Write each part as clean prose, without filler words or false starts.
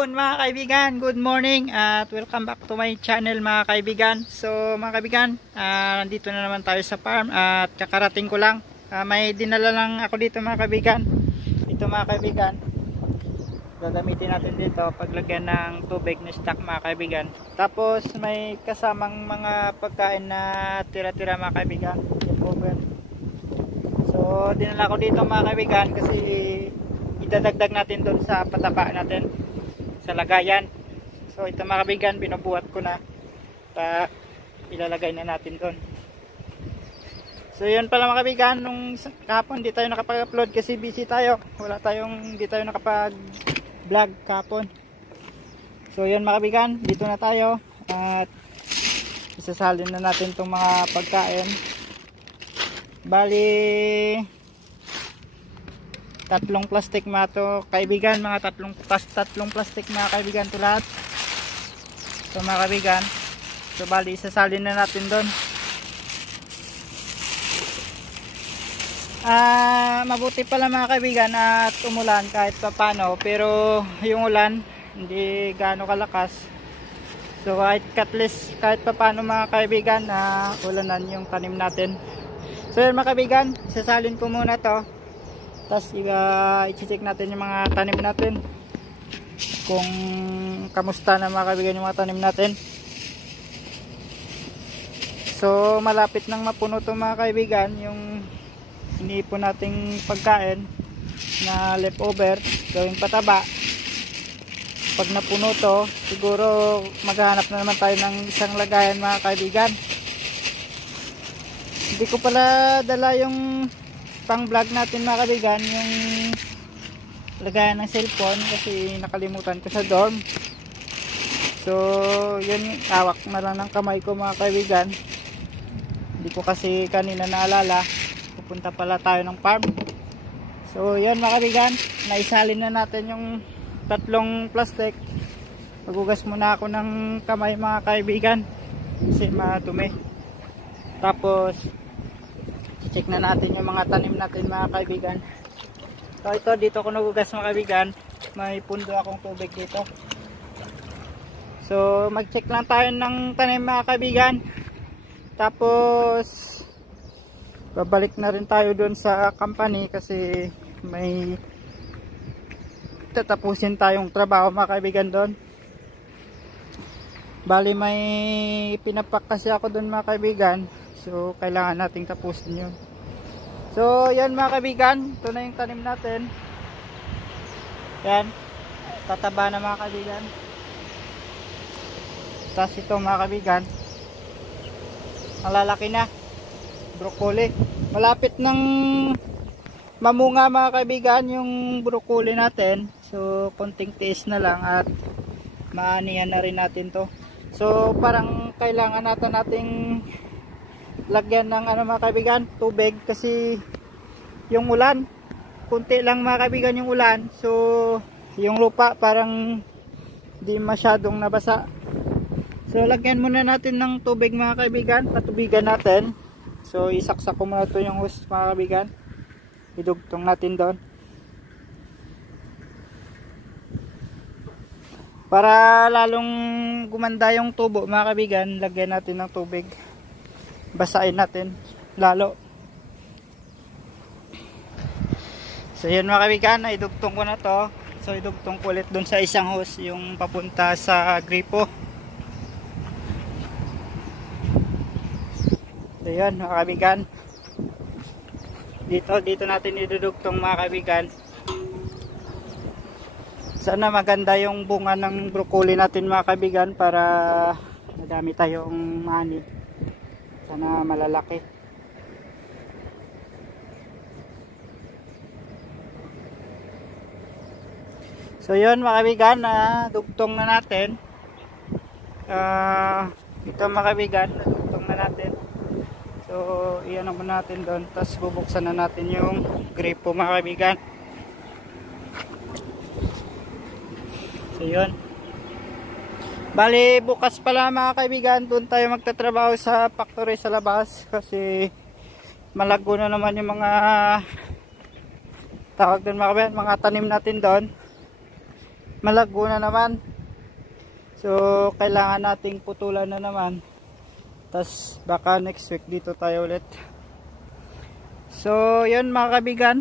hapon mga kaibigan, good morning at welcome back to my channel mga kaibigan. So mga kaibigan, nandito na naman tayo sa farm at kakarating ko lang. May dinala lang ako dito mga kaibigan. Ito mga kaibigan, gagamitin natin dito paglagyan ng tubig na stock mga kaibigan. Tapos may kasamang mga pagkain na tira-tira mga kaibigan. So dinala ko dito mga kaibigan kasi idadagdag natin doon sa pataba natin sa lagayan. So ito mga kaibigan, binubuhat ko na ilalagay na natin doon. So yun pala mga kaibigan, nung kahapon di tayo nakapag-upload kasi busy tayo, di tayo nakapag-vlog kahapon. So yun mga kaibigan, dito na tayo at isasalin na natin itong mga pagkain. Bali tatlong plastic mga to kaibigan, mga tatlong plastic mga kaibigan to lahat. So mga kaibigan, so bali isasalin na natin doon. Mabuti pala mga kaibigan at umulan kahit papano, pero yung ulan hindi gaano kalakas. So kahit papano mga kaibigan na ulanan yung tanim natin. So yun mga kaibigan, isasalin ko muna to. Tapos i-check natin yung mga tanim natin kung kamusta na mga kaibigan yung mga tanim natin. So malapit nang mapuno to mga kaibigan yung iniipon nating pagkain na leftover gawing pataba. Pag napuno to, siguro maghahanap na naman tayo ng isang lagayan mga kaibigan. Hindi ko pala dala yung pang vlog natin mga kaibigan, yung lagayan ng cellphone kasi nakalimutan ko sa dorm. So yun, hawak na lang ng kamay ko mga kaibigan. Hindi ko kasi kanina naalala, pupunta pala tayo ng farm. So yun mga kaibigan, naisalin na natin yung tatlong plastic. Magugas muna ako ng kamay mga kaibigan kasi madumi. Tapos check na natin yung mga tanim natin mga kaibigan. So ito, dito ko nagugas mga kaibigan, may pundo akong tubig dito. So mag check lang tayo ng tanim mga kaibigan. Tapos babalik na rin tayo doon sa company kasi may tatapusin tayong trabaho mga kaibigan doon. Bali may pinapak kasi ako doon mga kaibigan. So kailangan nating tapusin yun. So yan mga kaibigan, ito na yung tanim natin. Yan, tataba na mga kaibigan. Tapos ito mga kaibigan, malalaki na, broccoli. Malapit ng mamunga mga kaibigan yung broccoli natin. So konting tiis na lang at maanihan na rin natin to. So parang kailangan nating lagyan ng mga kaibigan, tubig kasi yung ulan, kunti lang mga kaibigan yung ulan. So yung lupa parang di masyadong nabasa. So lagyan muna natin ng tubig mga kaibigan, patubigan natin. So isaksak ko muna ito yung hose mga kaibigan, idugtong natin doon para lalong gumanda yung tubo mga kaibigan. Lagyan natin ng tubig, basahin natin lalo. So yun mga kaibigan, idugtong ko na to. So idugtong ko ulit dun sa isang hose yung papunta sa gripo. So yun mga kaibigan, dito natin idudugtong mga kaibigan. Sana maganda yung bunga ng broccoli natin mga kaibigan para madami tayong mani. Sana malalaki. So yun mga kaibigan, dugtong na natin. Ito mga kaibigan, dugtong na natin. So iyan muna natin doon. Tapos bubuksan na natin yung gripo mga kaibigan. So yun. Bali bukas pala mga kaibigan, doon tayo magtatrabaho sa factory sa labas kasi malago na naman yung mga tawag doon mga kaibigan, mga tanim natin doon. malago na naman. So kailangan nating putulan na naman. Tas baka next week dito tayo ulit. So yun mga kaibigan,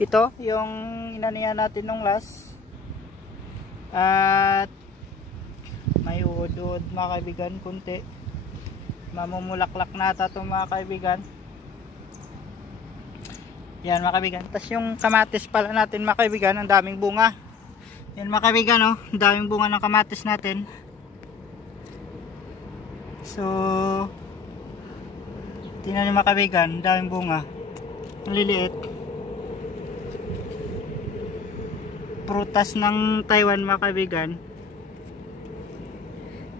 ito yung inanihan natin nung last. At may uod-uod mga kaibigan, kunti. Mamumulaklak na ata ito mga kaibigan. Yan mga kaibigan. Tas yung kamatis pala natin mga kaibigan, ang daming bunga. Yan mga kaibigan, oh, ang daming bunga ng kamatis natin. So tingnan nyo mga kaibigan, daming bunga. Ang liliit. Prutas ng Taiwan mga kaibigan.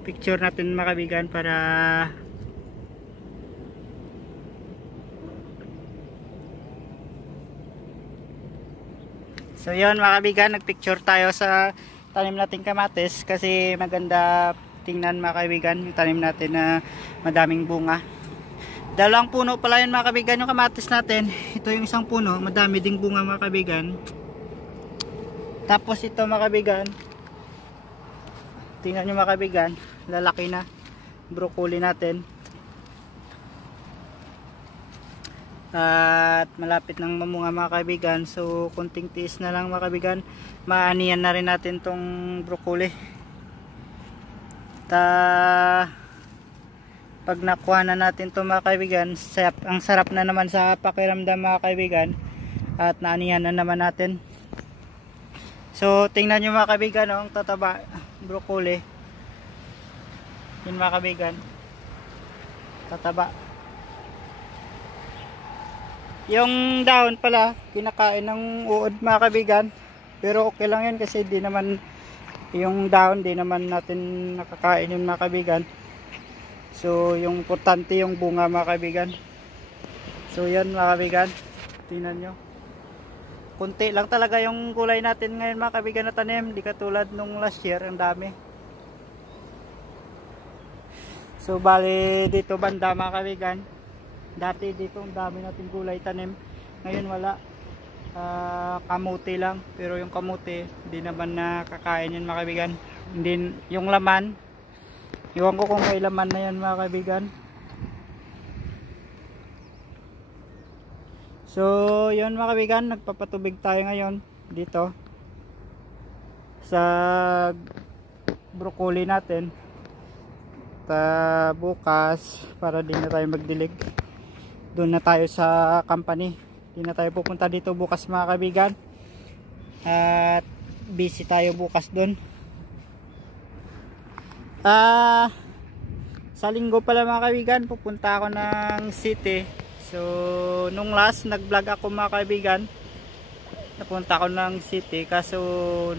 Picture natin mga kaibigan para so yun mga kaibigan, nagpicture tayo sa tanim nating kamatis kasi maganda tingnan mga kaibigan yung tanim natin na madaming bunga. Dalawang puno pala yun mga kaibigan yung kamatis natin. Ito yung isang puno, madami ding bunga mga kaibigan. Tapos ito mga kaibigan, tingnan nyo mga kaibigan, lalaki na broccoli natin. At malapit nang mamunga mga kaibigan. So kunting tiis na lang mga kaibigan, maanihan na rin natin tong broccoli. Pag nakuha na natin ito mga kaibigan, ang sarap na naman sa pakiramdam mga kaibigan. At naanihan na naman natin. So tingnan nyo mga kaibigan, oh, ang tataba broccoli. Yun mga kaibigan, tataba. Yung dahon pala kinakain ng uod mga kaibigan, pero okay lang yun kasi di naman yung dahon, di naman natin nakakain yun mga kaibigan. So yung importante yung bunga mga kaibigan. So yan mga kaibigan, tingnan nyo, kunti lang talaga yung gulay natin ngayon mga kaibigan na tanim, di katulad nung last year, ang dami. So bali dito banda mga kaibigan, dati dito ang dami natin gulay tanim, ngayon wala. Kamuti lang, pero yung kamuti hindi naman nakakain yun mga kaibigan. Hindi, yung laman, iwan ko kung may laman na yan mga kaibigan. So yun mga kaibigan, nagpapatubig tayo ngayon dito sa broccoli natin. Bukas para din na tayo magdilig, doon na tayo sa company. Hindi na tayo pupunta dito bukas mga kaibigan. At busy tayo bukas doon. Sa linggo pala mga kaibigan, pupunta ako ng city. So nung last nag vlog ako mga kaibigan, napunta ako ng city, kaso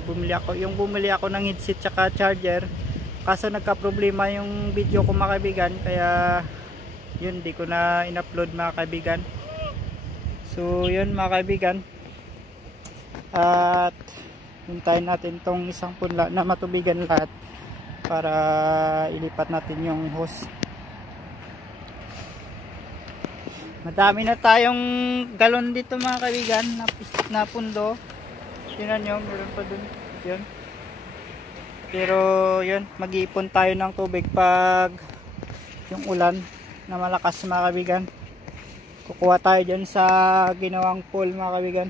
bumili ako ng headset tsaka charger, kaso nagka problema yung video ko mga kaibigan, kaya yun di ko na in-upload mga kaibigan. So yun mga kaibigan, at hintayin natin tong isang punla na matubigan lahat para ilipat natin yung hose. Madami na tayong galon dito mga kaibigan na pundo. Tingnan nyo, meron pa dun. Yun. Pero yun, mag-iipon tayo ng tubig pag yung ulan na malakas mga kaibigan. Kukuha tayo dyan sa ginawang pool mga kaibigan.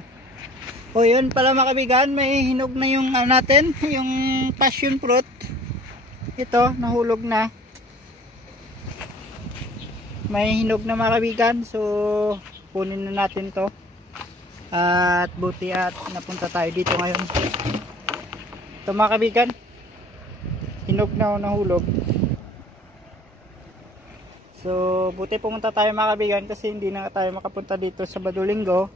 O yun pala mga kaibigan, may hinog na yung natin, yung passion fruit. Ito, nahulog na. May hinog na mga kaibigan, so kunin na natin to. At buti at napunta tayo dito ngayon. Ito mga kaibigan, hinog na o nahulog. So buti pumunta tayo mga kaibigan kasi hindi na tayo makapunta dito sa Linggo.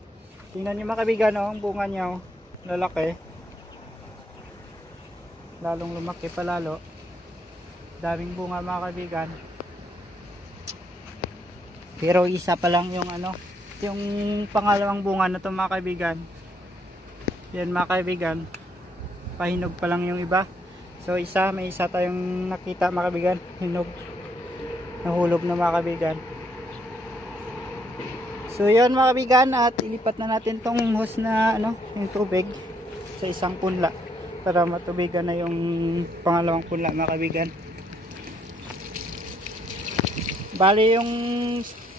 Tingnan nyo mga kaibigan, oh, ang bunga niya, oh, lalaki. Lalong lumaki pa lalo. Daming bunga mga kaibigan. Pero isa pa lang yung yung pangalawang bunga na to mga kaibigan. Yan mga kaibigan, pahinog pa lang yung iba. So may isa tayong nakita mga kaibigan, hinog, nahulog na mga kaibigan. So yun mga kaibigan, at ilipat na natin tong hose na yung tubig sa isang punla. para matubigan na yung pangalawang punla mga kaibigan. Bali yung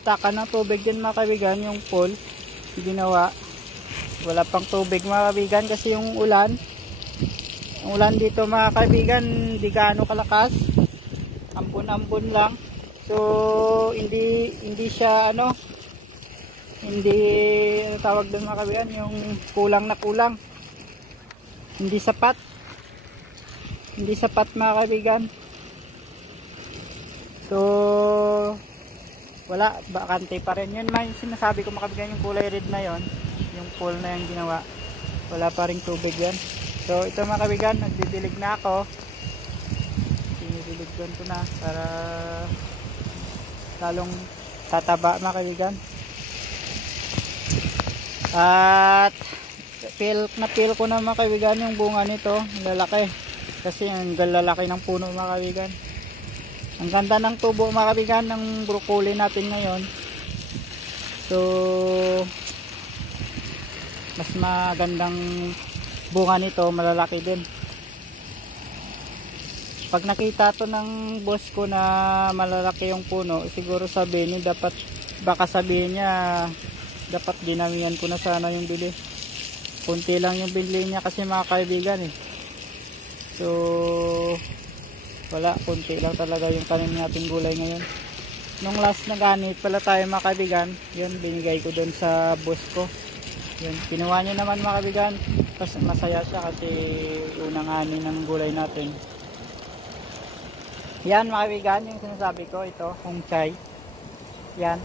taka ng tubig din mga kaibigan, yung pool ginawa, wala pang tubig mga kaibigan kasi yung ulan dito mga kaibigan di gaano kalakas, ambon-ambon lang. So hindi siya hindi tawag doon mga kaibigan, yung kulang na kulang, hindi sapat mga kaibigan. So wala, bakante pa rin yun. May sinasabi ko mga kaibigan, yung kulay red na yon, yung pool na yung ginawa, wala pa rin tubig yan. So ito mga kaibigan, nagdidilig na ako, dinidiligyan ko na para lalong tataba mga kaibigan. At na-feel ko na mga kaibigan yung bunga nito, lalaki, kasi ang lalaki ng puno mga kaibigan. Ang ganda ng tubo mga kaibigan ng broccoli natin ngayon. So mas magandang bunga nito, malalaki din. Pag nakita to ng boss ko na malalaki yung puno, siguro sabihin niya, baka sabihin niya dapat dinamihan ko na sana yung bili. Kunti lang yung bili niya kasi mga kaibigan eh. So wala, kunti lang talaga yung tanim nating gulay ngayon. Nung last na ganit pala tayo mga kaibigan, yun binigay ko doon sa boss ko. Yun, kinuha niya naman mga kaibigan, kasi masaya siya kasi unang ani ng gulay natin. Yan mga kaibigan, yung sinasabi ko, ito kung chai. Yan,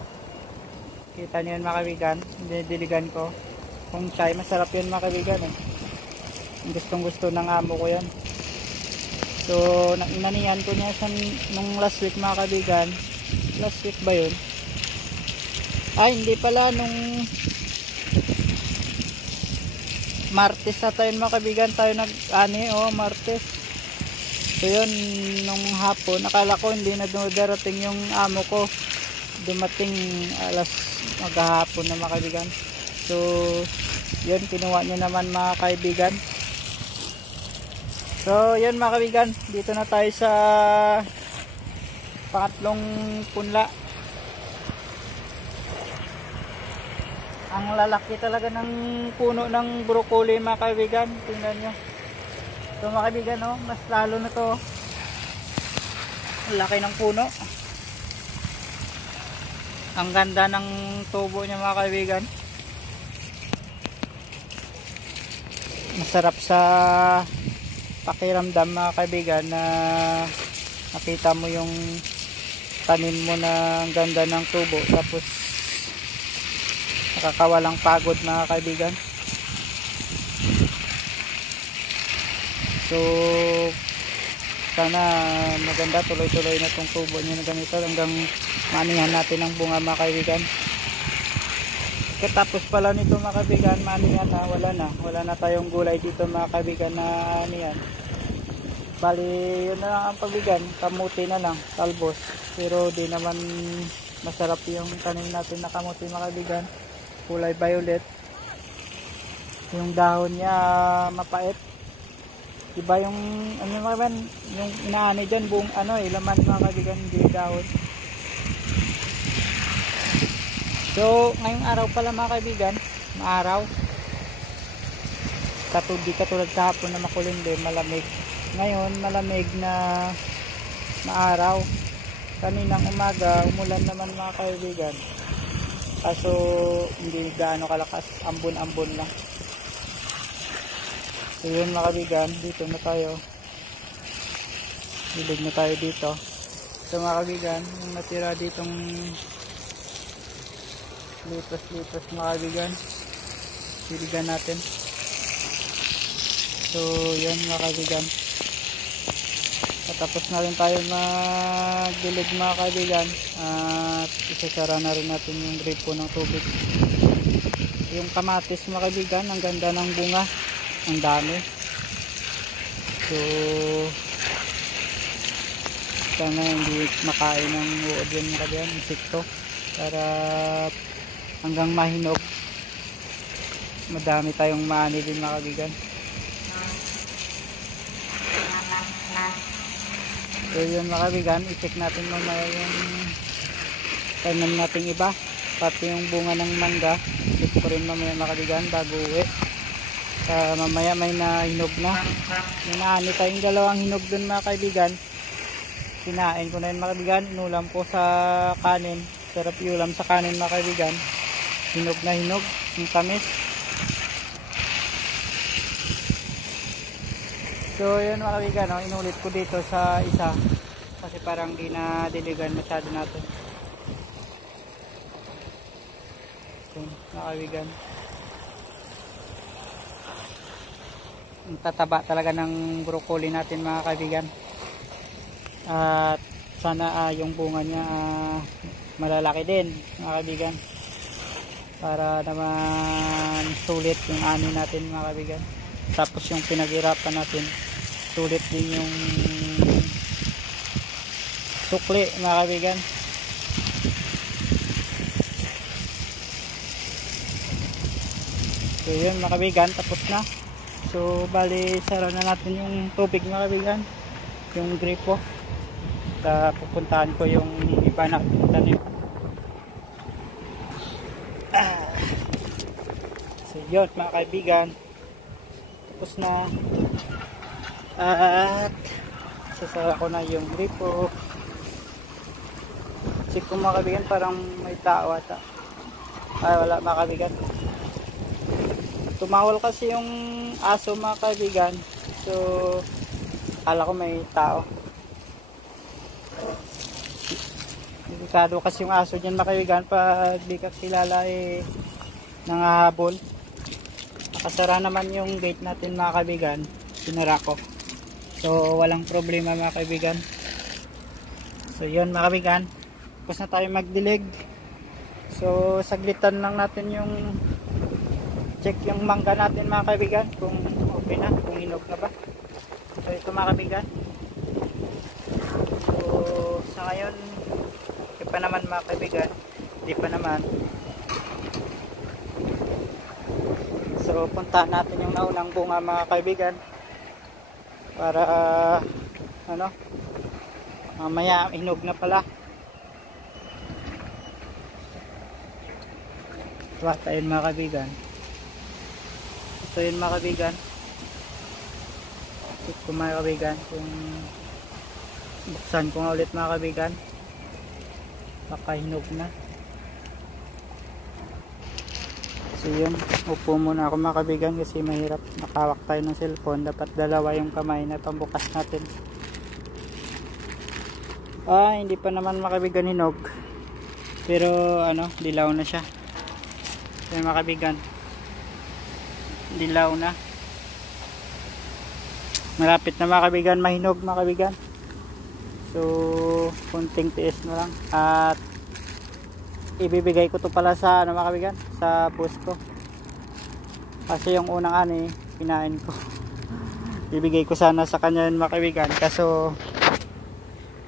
kita niyo yun mga kaibigan, dinidiligan ko kung chai. Masarap yun mga kaibigan eh. Gustong gusto ng amo ko yan. So inanihan ko niya nung last week mga kaibigan. Last week ba yun? Ay hindi pala, nung Martes na tayo mga kaibigan tayo nag-ani, Martes. So yun, nung hapon akala ko hindi na darating yung amo ko, dumating alas maghapon na mga kaibigan. So yun, kinuha niya naman mga kaibigan. So yun mga kaibigan, dito na tayo sa pangatlong punla. Ang lalaki talaga ng puno ng broccoli mga kaibigan, tingnan nyo. So mga kaibigan, mas lalo na to, laki ng puno. Ang ganda ng tubo niya mga kaibigan. Masarap sa pakiramdam mga kaibigan na nakita mo yung tanim mo na ang ganda ng tubo, tapos nakakawalang pagod mga kaibigan. So sana maganda, tuloy-tuloy na tong tubo niya na ganito hanggang maanihan natin ang bunga mga kaibigan. Katapos pala nito mga kaibigan, maanihan na, wala na tayong gulay dito mga kaibigan na anihan. Bali yun na lang ang pabigan, kamuti na lang, talbos. Pero di naman masarap yung tanim natin na kamuti mga kaibigan, kulay violet. Yung dahon niya mapait. Iba yung mga kaibigan, yung inaani dyan buong laman mga kaibigan, hindi dahon. So ngayong araw pala mga kaibigan, maaraw, katulad sa hapon na makulindi, malamig. Ngayon malamig na maaraw. Kaninang umaga umulan naman mga kaibigan, kaso hindi gaano kalakas, ambon-ambon lang. So yun mga kaibigan, dito na tayo, dilig na tayo dito. So mga kaibigan, yung natira ditong lipas mga kaibigan, diligan natin. So yan mga kaibigan, tapos na rin tayo magdilig mga kaibigan, at isasara na rin natin yung gripo ng tubig. Yung kamatis mga kaibigan, ang ganda ng bunga, ang dami. So sana hindi makain ng uod yan mga kaibigan, insekto, para hanggang mahinog. Madami tayong maani din mga kaibigan. So yun mga kaibigan, i-check natin mamaya yung tanim nating iba, pati yung bunga ng mangga. Check ko rin mamaya mga kaibigan bago uwi. Mamaya may nahinog na. May naani tayong dalawang hinog dun mga kaibigan. Kinain ko na yun mga kaibigan, inulam ko sa kanin. Sarap iulam sa kanin mga kaibigan. Hinog na hinog, yung tamis. So yun mga kaibigan, no? Inulit ko dito sa isa kasi parang di na diligan masyado natin. So mga kaibigan, ang tataba talaga ng broccoli natin mga kaibigan. At sana yung bunga niya malalaki din mga kaibigan, para naman sulit yung ani natin mga kaibigan. Tapos yung pinaghirapan natin sulit din yung sukli mga kaibigan. So yun mga kaibigan, tapos na. So bali sara na natin yung tubig mga kaibigan, yung gripo. Pupuntahan ko yung iba na tanim. So yun mga kaibigan, tapos na. At sasara ko na yung gripo. Check ko mga kaibigan, parang may tao ata. Ay wala mga kaibigan. Tumawal kasi yung aso mga kaibigan. So akala ko may tao. Delikado kasi yung aso dyan mga kaibigan, pag di ka kilala nangahabol. Nakasara naman yung gate natin mga kaibigan, sinara ko. So walang problema mga kaibigan. So yun mga kaibigan, tapos na tayo magdilig. So saglitan lang natin yung check yung mangga natin mga kaibigan, kung okay na, kung hinog na ba. So ito mga kaibigan. So sa ngayon di pa naman mga kaibigan, di pa naman. So puntahan natin yung naunang bunga mga kaibigan, para mamaya hinog na pala. Tuwa tayo mga kaibigan. So yun mga kaibigan, check ko mga kaibigan kung buksan ko nga ulit mga kaibigan, baka hinog na. So yun, upo muna ako mga kaibigan kasi mahirap nakawak tayo ng cellphone. Dapat dalawa yung kamay na pambukas natin. Hindi pa naman mga kaibigan hinog, pero dilaw na siya. So mga kaibigan, dilaw na, malapit na mga kaibigan mahinog mga kaibigan. So kunting tiis na lang at ibibigay ko to pala sa mga kaibigan, sa boss ko, kasi yung unang kinain ko. Ibigay ko sana sa kanya yun mga kaibigan, kaso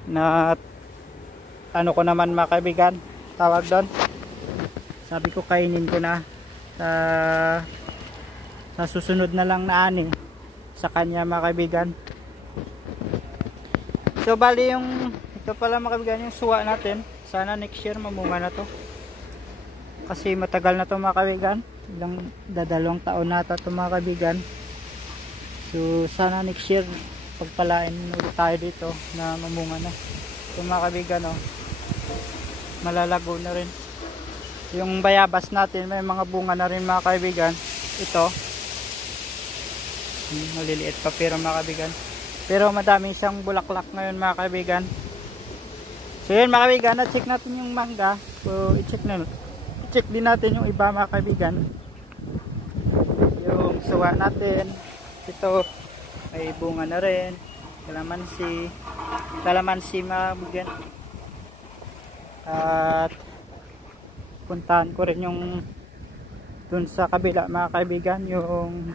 na ko naman mga kaibigan, tawag doon, sabi ko kainin ko na sa susunod na lang na sa kanya mga kaibigan. So bali yung ito pala mga kaibigan, yung suwa natin, sana next year mamunga na to, kasi matagal na to mga kaibigan, dalawang taon na to mga kaibigan. So sana next year pagpalain ulit tayo dito na mamunga na. So mga kaibigan, malalago na rin yung bayabas natin, may mga bunga na rin mga kaibigan. Ito maliliit pa pero mga kaibigan, pero madami siyang bulaklak ngayon mga kaibigan. So yun mga kaibigan, na-check natin yung mangga. So i-check din natin yung iba mga kaibigan, yung suwa natin. Ito may bunga na rin, kalamansi mga kaibigan. At puntahan ko rin yung dun sa kabila mga kaibigan, yung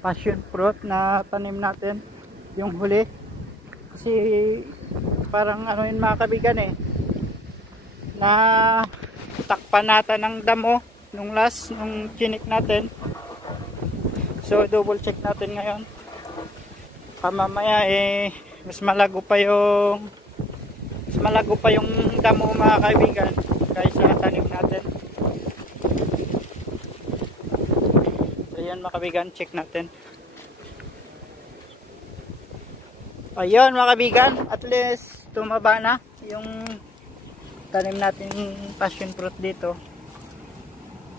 passion fruit na tanim natin, yung huli. Kasi parang yun mga kaibigan na takpan natin ng damo nung chinik natin. So double check natin ngayon mamaya mas malago pa yung damo mga kaibigan kaysa tanim natin. So yan mga kaibigan, check natin. Ayun mga kaibigan, at least tumaba na yung tanim natin passion fruit dito.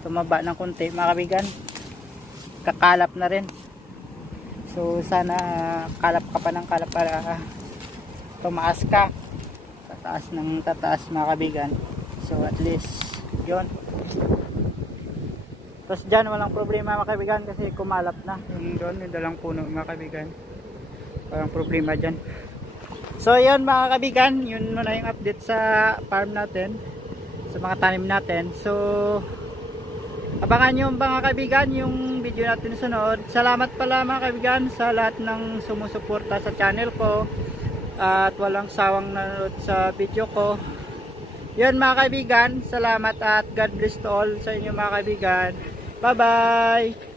Tumaba ng konti mga kaibigan, kakalap na rin. So sana kalap ka pa ng kalap para tumaas ka, tataas mga kaibigan. So at least yun. Tapos dyan walang problema mga kaibigan kasi kumalap na yung doon, yung dalang puno mga kaibigan, walang problema dyan. So yun mga kaibigan, yun muna yung update sa farm natin, sa mga tanim natin. So abangan nyo mga kaibigan yung video natin sunod. Salamat pala mga kaibigan sa lahat ng sumusuporta sa channel ko at walang sawang nanonood sa video ko. Yun mga kaibigan, salamat at God bless to all sa inyo mga kaibigan. Bye bye!